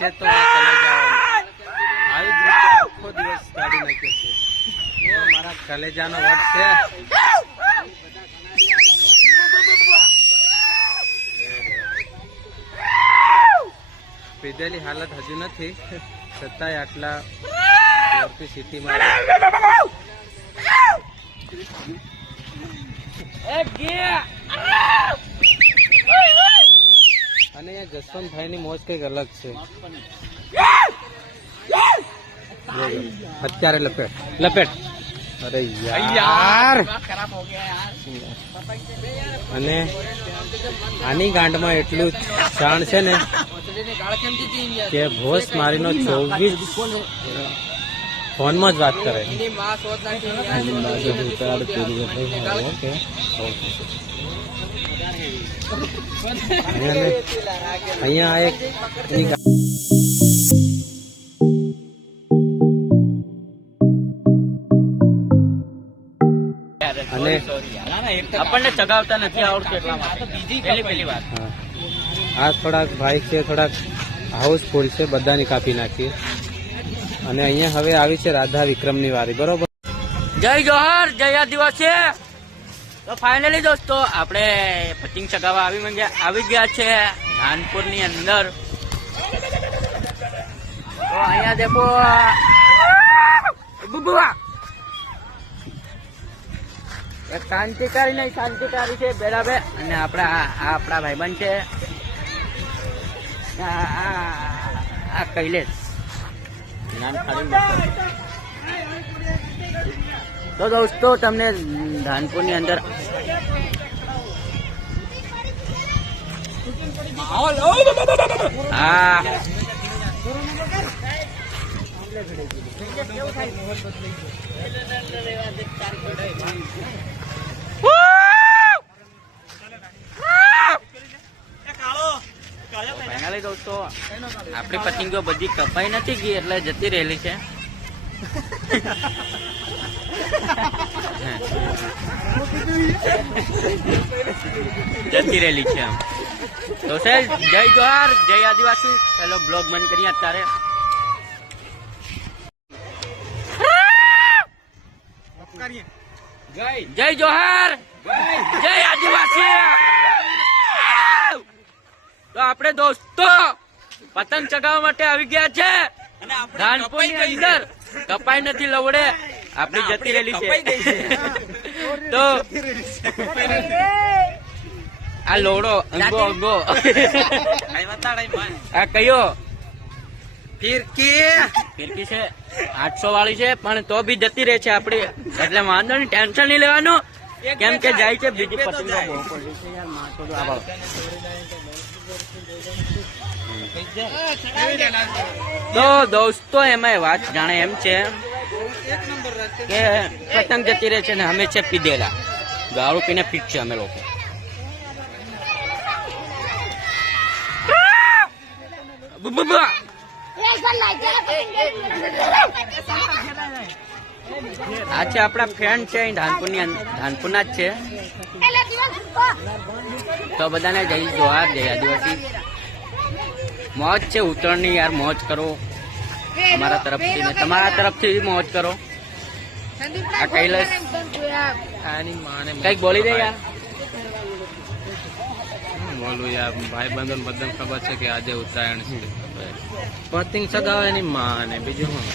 છે તો આવી જ રીતે આખો દિવસ કાઢી નાખે છે. મારા કલેજાનો વટ છે. પીધેલી હાલત હજુ નથી, છતાંય આટલા જોરથી સીટી મારે. અને જસવંતભાઈ ની મોજ કઈક અલગ છે. અત્યારે લપેટ લપેટ. અરે યાર, અને આની ગાંડમાં એટલું શાણ છે ને કે ભોસ મારીનો 24 ફોનમાં જ વાત કરે. અહીંયા એક અને આપણને ચગાવતા નથી આવડતું એટલા માટે પહેલી વાત. આ થોડાક ભાઈ છે, થોડાક હાઉસફુલ છે, બધાની કાપી નાખી. અને અહીંયા હવે આવી છે રાધા વિક્રમની વારી. બરોબર. જય જોહર, જય આદિવાસી. તો ફાઇનલી દોસ્તો આપણે પતંગ ચગાવવા આવી ગયા છે ધાનપુર ની અંદર. તો અહીંયા દેખો ક્રાંતિકારી નહીં, શાંતિકારી છે બેરાબે. અને આપણા ભાઈબંધ છે આ કૈલેશ. તો દોસ્તો તમને ધાનપુર ની અંદર ફાઇનલી દોસ્તો આપણી પતંગો બધી કપાઈ નથી ગઈ એટલે જતી રહેલી છે. જતી રહેલી છે. તો સર જય જોહાર, જય આદિવાસી. પેલો બ્લોગ બંધ કરીએ અત્યારે. જય જોહાર, જય આદિવાસી. તો આપણે દોસ્તો પતંગ ચગાવવા માટે આવી ગયા છે ધાનપુર ની અંદર. કપાઈ નથી લવડે, આપણી જતી રહેલી છે. તો આ લોડો અંગો અંગો આ કયો ફિરકી છે 800 વાળી છે, પણ તો બી જતી રહે છે આપડી. એટલે વાંધો નહીં, ટેન્શન નહીં લેવાનું, કેમ કે જાય છે બીજી પતંગ. તો દોસ્તો એમાં વાત જાણે એમ છે કે પતંગ જતી રહે છે ને અમે છે પીધેલા, ગાળું પીને ફીટ છે અમે લોકો. આ છે આપણા ફ્રેન્ડ છે ધાનપુરના જ છે. તો બધાને જય જોહાર, જય આદિવાસી. મોજ છે ઉત્તરાયણની યાર, મોજ કરો અમારા તરફથી ને તમારા તરફથી મોજ કરો. આ કૈલાસ કઈક બોલી દે યાર. બોલું યાર, ભાઈ બંધો બધાને ખબર છે કે આજે ઉત્તરાયણ છે. પતંગ ચગાવે એની માં ને બીજું શું.